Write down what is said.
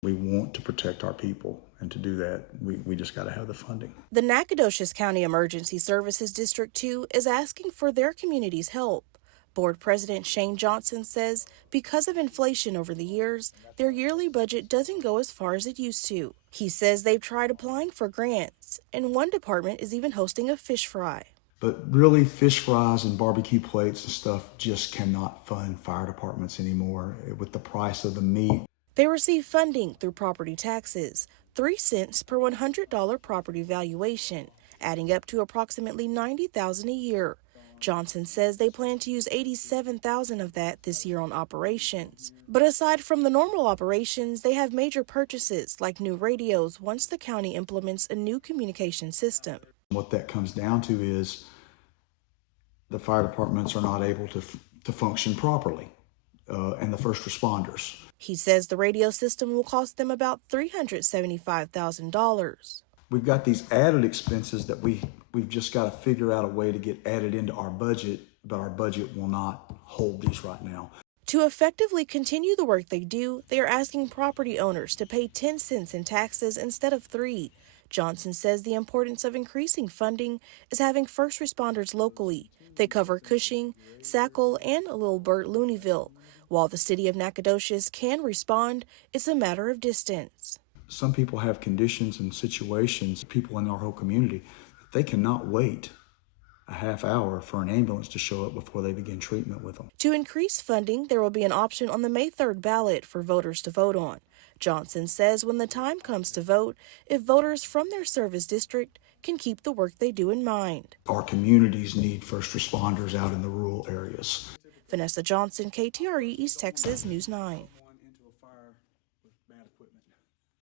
We want to protect our people, and to do that, we just got to have the funding. The Nacogdoches County Emergency Services District 2 is asking for their community's help. Board President Shane Johnson says because of inflation over the years, their yearly budget doesn't go as far as it used to. He says they've tried applying for grants, and one department is even hosting a fish fry. But really, fish fries and barbecue plates and stuff just cannot fund fire departments anymore with the price of the meat. They receive funding through property taxes, 3 cents per $100 property valuation, adding up to approximately $90,000 a year. Johnson says they plan to use $87,000 of that this year on operations. But aside from the normal operations, they have major purchases like new radios once the county implements a new communication system. What that comes down to is the fire departments are not able to function properly, and the first responders. He says the radio system will cost them about $375,000. We've got these added expenses that we've just got to figure out a way to get added into our budget, but our budget will not hold these right now. To effectively continue the work they do, they are asking property owners to pay 10 cents in taxes instead of 3. Johnson says the importance of increasing funding is having first responders locally. They cover Cushing, Sackle, and Little Burt, Looneyville. While the city of Nacogdoches can respond, it's a matter of distance. Some people have conditions and situations, people in our whole community, they cannot wait a half hour for an ambulance to show up before they begin treatment with them. To increase funding, there will be an option on the May 3rd ballot for voters to vote on. Johnson says when the time comes to vote, if voters from their service district can keep the work they do in mind. Our communities need first responders out in the rural areas. Vanessa Johnson, KTRE East Texas News 9.